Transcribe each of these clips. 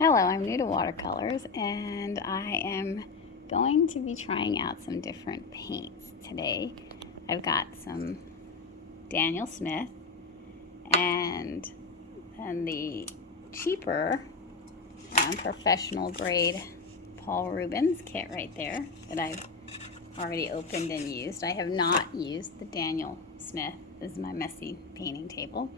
Hello, I'm new to watercolors and I am going to be trying out some different paints today. I've got some Daniel Smith and then the cheaper professional grade Paul Rubens kit right there that I've already opened and used. I have not used the Daniel Smith. This is my messy painting table.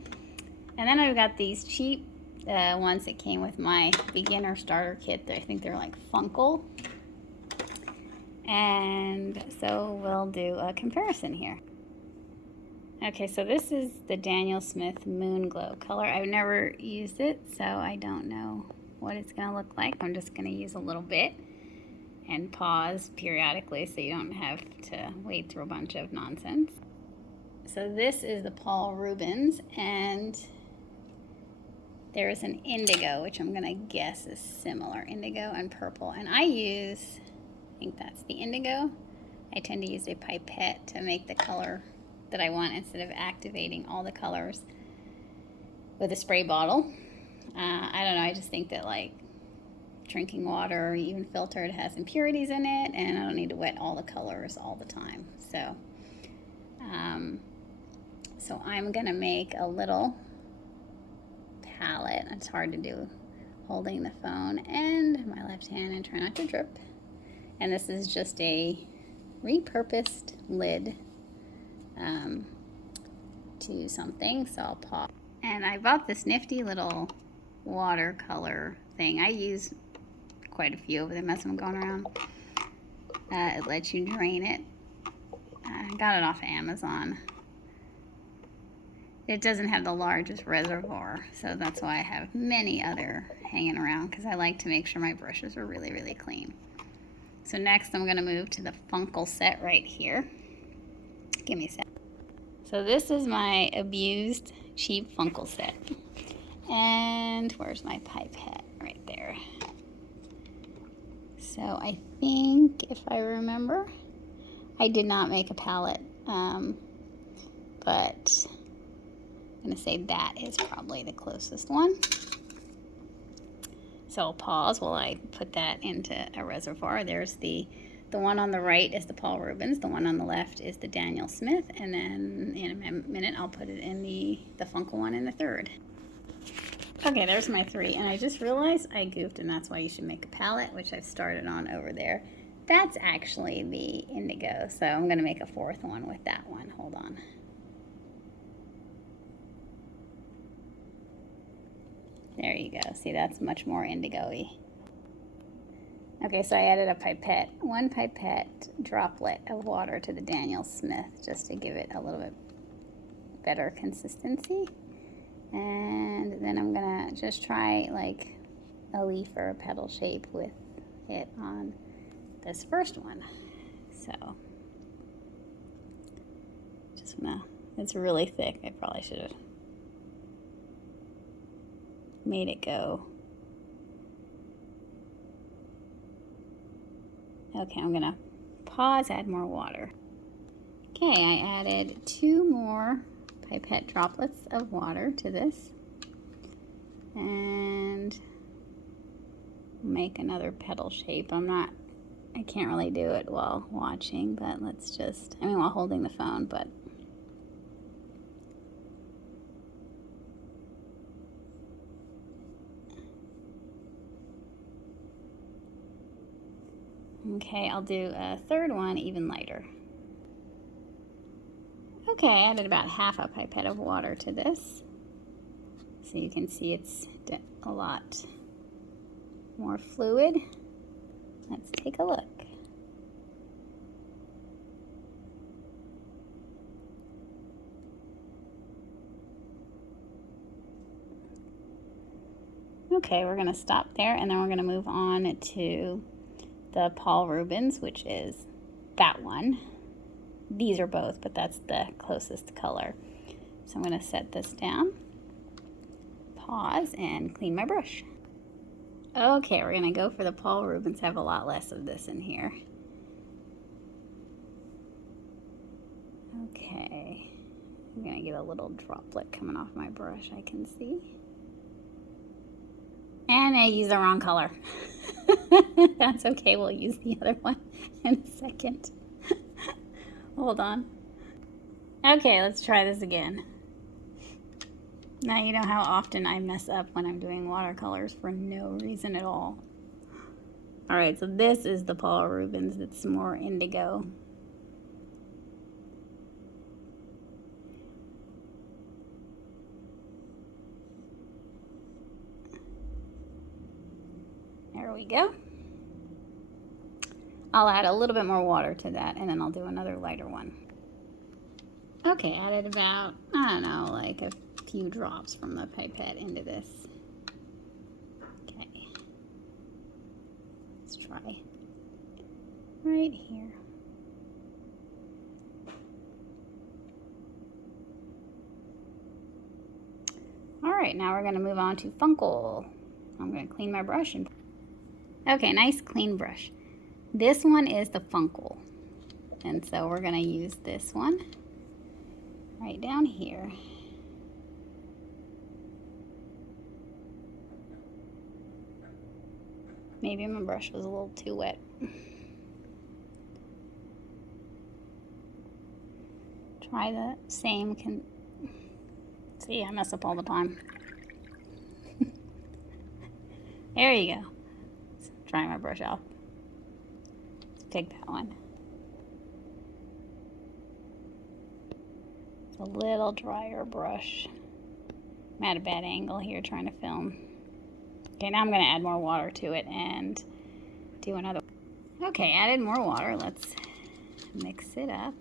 And then I've got these cheap ones that came with my beginner starter kit. I think they're like Funcl. And so we'll do a comparison here. Okay, so this is the Daniel Smith Moonglow color. I've never used it, so I don't know what it's gonna look like. I'm just gonna use a little bit and pause periodically so you don't have to wade through a bunch of nonsense. So this is the Paul Rubens, and there's an indigo, which I'm gonna guess is similar, indigo and purple. And I think that's the indigo. I tend to use a pipette to make the color that I want instead of activating all the colors with a spray bottle. I don't know, I just think that like drinking water, even filtered, has impurities in it, and I don't need to wet all the colors all the time. So I'm gonna make a little palette. It's hard to do holding the phone and my left hand and try not to drip. And this is just a repurposed lid to something, so I'll pop. And I bought this nifty little watercolor thing. I use quite a few of them as I'm going around. It lets you drain it. I got it off of Amazon. It doesn't have the largest reservoir, so that's why I have many other hanging around, because I like to make sure my brushes are really, really clean. So next I'm gonna move to the Funcl set right here. Give me a sec. So this is my abused cheap Funcl set. And where's my pipette? Right there. So I think, if I remember, I did not make a palette, but I'm gonna say that is probably the closest one. So I'll pause while I put that into a reservoir. There's the one on the right is the Paul Rubens, the one on the left is the Daniel Smith, and then in a minute I'll put it in the Funcl one in the third. Okay, there's my three, and I just realized I goofed, and that's why you should make a palette, which I've started on over there. That's actually the indigo, so I'm gonna make a fourth one with that one. Hold on. There you go. See, that's much more indigo-y. Okay, so I added a pipette, one pipette droplet of water to the Daniel Smith just to give it a little bit better consistency. And then I'm gonna just try like a leaf or a petal shape with it on this first one. So just wanna, it's really thick. I probably should have made it go. Okay, I'm gonna pause, add more water. Okay, I added 2 more pipette droplets of water to this, and make another petal shape. I can't really do it while watching, but while holding the phone, but okay, I'll do a third one even lighter. Okay, I added about half a pipette of water to this. So you can see it's a lot more fluid. Let's take a look. Okay, we're gonna stop there, and then we're gonna move on to the Paul Rubens, which is that one. These are both, but that's the closest color. So I'm gonna set this down, pause, and clean my brush. Okay, we're gonna go for the Paul Rubens. I have a lot less of this in here. Okay, I'm gonna get a little droplet coming off my brush, I can see. And I used the wrong color. That's okay, we'll use the other one in a second. Hold on. Okay, let's try this again. Now you know how often I mess up when I'm doing watercolors for no reason at all. Alright, so this is the Paul Rubens that's more indigo. There we go. I'll add a little bit more water to that, and then I'll do another lighter one. Okay, added about, I don't know, like a few drops from the pipette into this. Okay. Let's try right here. All right, now we're gonna move on to Funcl. I'm gonna clean my brush. Okay, nice clean brush. This one is the Funcl. And so we're gonna use this one right down here. Maybe my brush was a little too wet. Try the same. See, I mess up all the time. There you go. Let's dry my brush off. Let's pick that one. It's a little drier brush. I'm at a bad angle here trying to film. Okay, now I'm going to add more water to it and do another. Okay, added more water. Let's mix it up.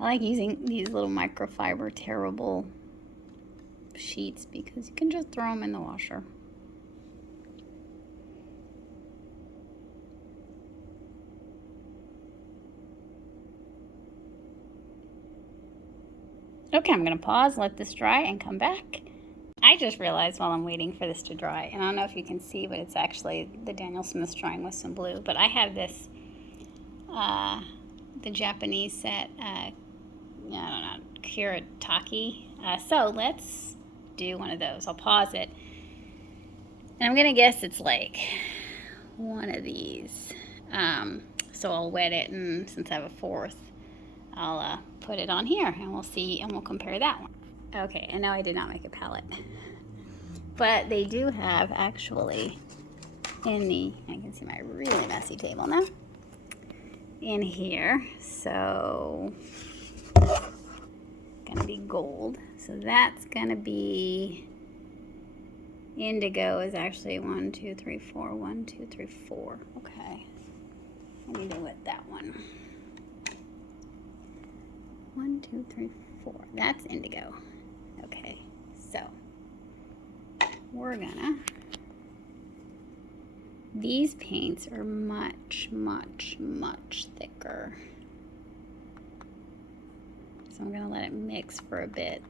I like using these little microfiber tearable sheets because you can just throw them in the washer. Okay, I'm gonna pause, let this dry, and come back. I just realized while I'm waiting for this to dry, and I don't know if you can see, but it's actually the Daniel Smith drawing with some blue. But I have this, the Japanese set, I don't know, Kuretake. So let's do one of those. I'll pause it. And I'm gonna guess it's like one of these. So I'll wet it, and since I have a fourth, I'll put it on here, and we'll see, and we'll compare that one. Okay, I know I did not make a palette, but they do have actually in the, I can see my really messy table now, in here, so gonna be gold. So that's gonna be, indigo is actually 1, 2, 3, 4, 1, 2, 3, 4. Okay, let me do it that one. 1, 2, 3, 4. That's indigo. Okay, so we're gonna, these paints are much, much, much thicker. So I'm gonna let it mix for a bit.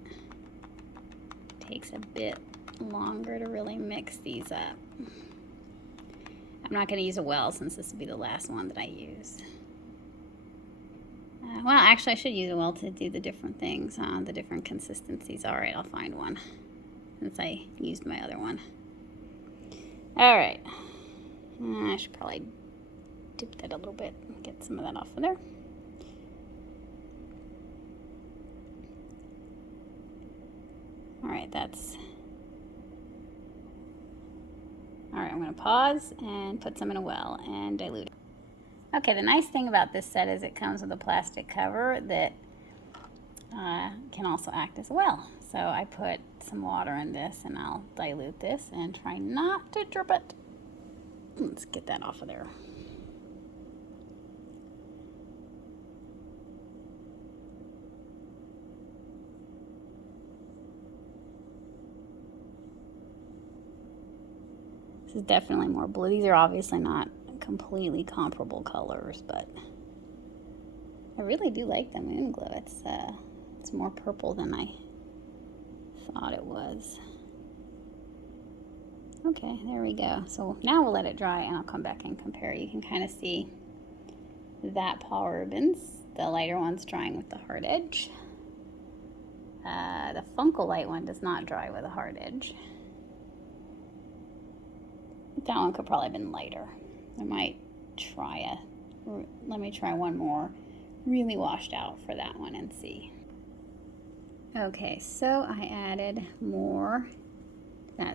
Takes a bit longer to really mix these up. I'm not gonna use a well since this will be the last one that I use. Well, actually, I should use a well to do the different things, the different consistencies. All right, I'll find one since I used my other one. All right. I should probably dip that a little bit and get some of that off of there. All right, that's... All right, I'm going to pause and put some in a well and dilute it. Okay, the nice thing about this set is it comes with a plastic cover that can also act as a well. So I put some water in this, and I'll dilute this and try not to drip it. Let's get that off of there. This is definitely more blue. These are obviously not completely comparable colors, but I really do like the Moonglow. It's more purple than I thought it was. Okay, there we go. So now we'll let it dry, and I'll come back and compare. You can kind of see that Paul Rubens the lighter one's drying with the hard edge. The Funcl light one does not dry with a hard edge. That one could probably have been lighter. I might try let me try one more really washed out for that one and see. Okay, so I added more.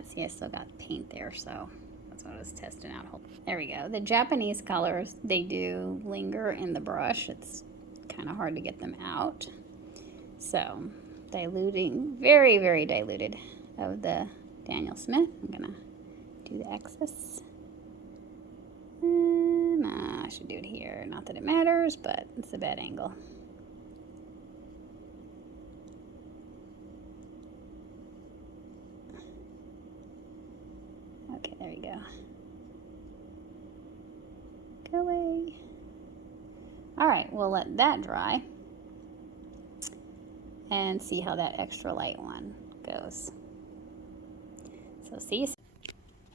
See, I still got paint there, so that's what I was testing out. There we go. The Japanese colors, they do linger in the brush. It's kind of hard to get them out. So, diluting, very, very diluted of the Daniel Smith. I'm gonna do the excess. Nah, I should do it here. Not that it matters, but it's a bad angle. Okay, there you go. Go away. All right, we'll let that dry and see how that extra light one goes. So see.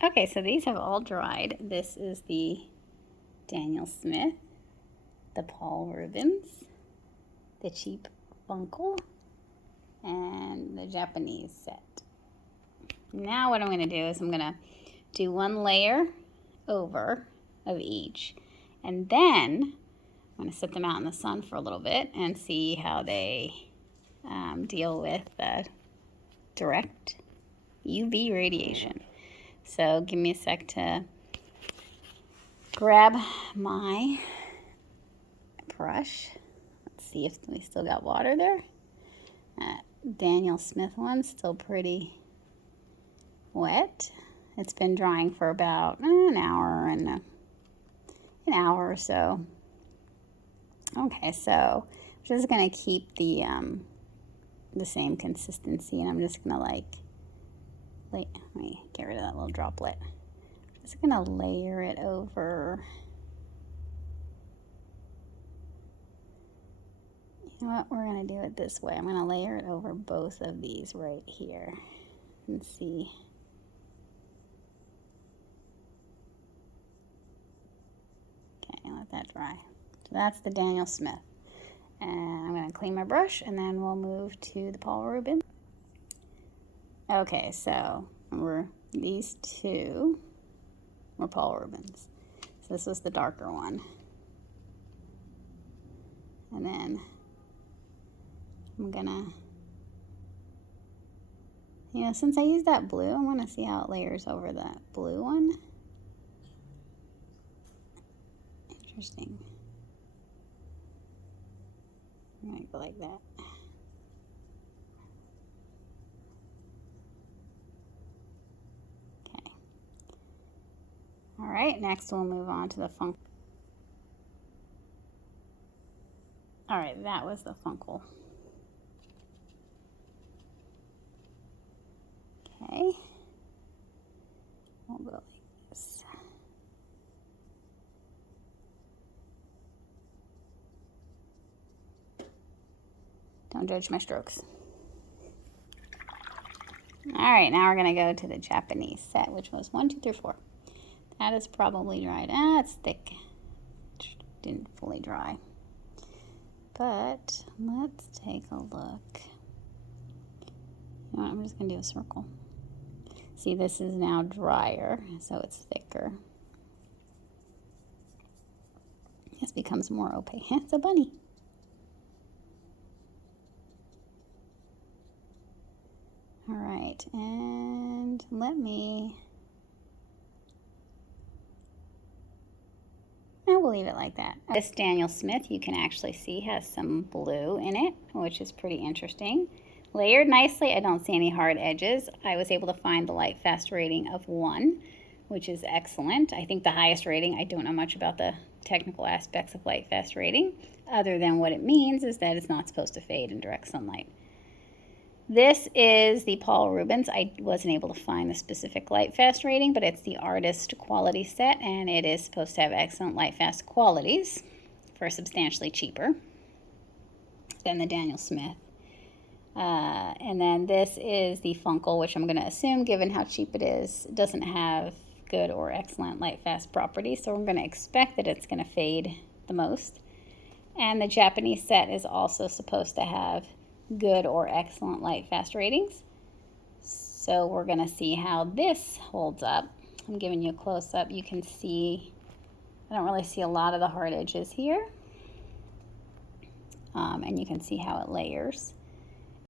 Okay, so these have all dried. This is the Daniel Smith, the Paul Rubens, the cheap Funcl, and the Japanese set. Now what I'm going to do is I'm going to do one layer over of each, and then I'm going to set them out in the sun for a little bit and see how they deal with the direct UV radiation. So give me a sec to grab my brush. Let's see if we still got water there. Daniel Smith one's still pretty wet. It's been drying for about an hour or so. Okay, so I'm just gonna keep the same consistency, and I'm just gonna let me get rid of that little droplet. I'm just gonna layer it over. You know what? We're gonna do it this way. I'm gonna layer it over both of these right here and see. Okay, let that dry. So that's the Daniel Smith. And I'm gonna clean my brush, and then we'll move to the Paul Rubens. Okay, so these two were Paul Rubens. So this was the darker one. And then I'm gonna, since I used that blue, I wanna see how it layers over that blue one. Interesting. I'm gonna go like that. All right, next we'll move on to the Funcl. All right, that was the Funcl. Okay, we'll go like this. Don't judge my strokes. All right, now we're gonna go to the Japanese set, which was 1, 2, 3, 4. That is probably dried. It's thick. Didn't fully dry. But let's take a look. You know what, I'm just gonna do a circle. See, this is now drier, so it's thicker. This becomes more opaque. It's a bunny. All right, and we'll leave it like that. This Daniel Smith, you can actually see, has some blue in it, which is pretty interesting. Layered nicely. I don't see any hard edges. I was able to find the light fast rating of 1, which is excellent. I think the highest rating, I don't know much about the technical aspects of light fast rating, other than what it means is that it's not supposed to fade in direct sunlight. This is the Paul Rubens. I wasn't able to find the specific light fast rating, but it's the artist quality set, and it is supposed to have excellent light fast qualities for substantially cheaper than the Daniel Smith. And then this is the Funcl, which I'm going to assume, given how cheap it is, doesn't have good or excellent light fast properties, so we're going to expect that it's going to fade the most. And the Japanese set is also supposed to have good or excellent light fast ratings. So we're going to see how this holds up. I'm giving you a close-up. You can see, I don't really see a lot of the hard edges here. And you can see how it layers.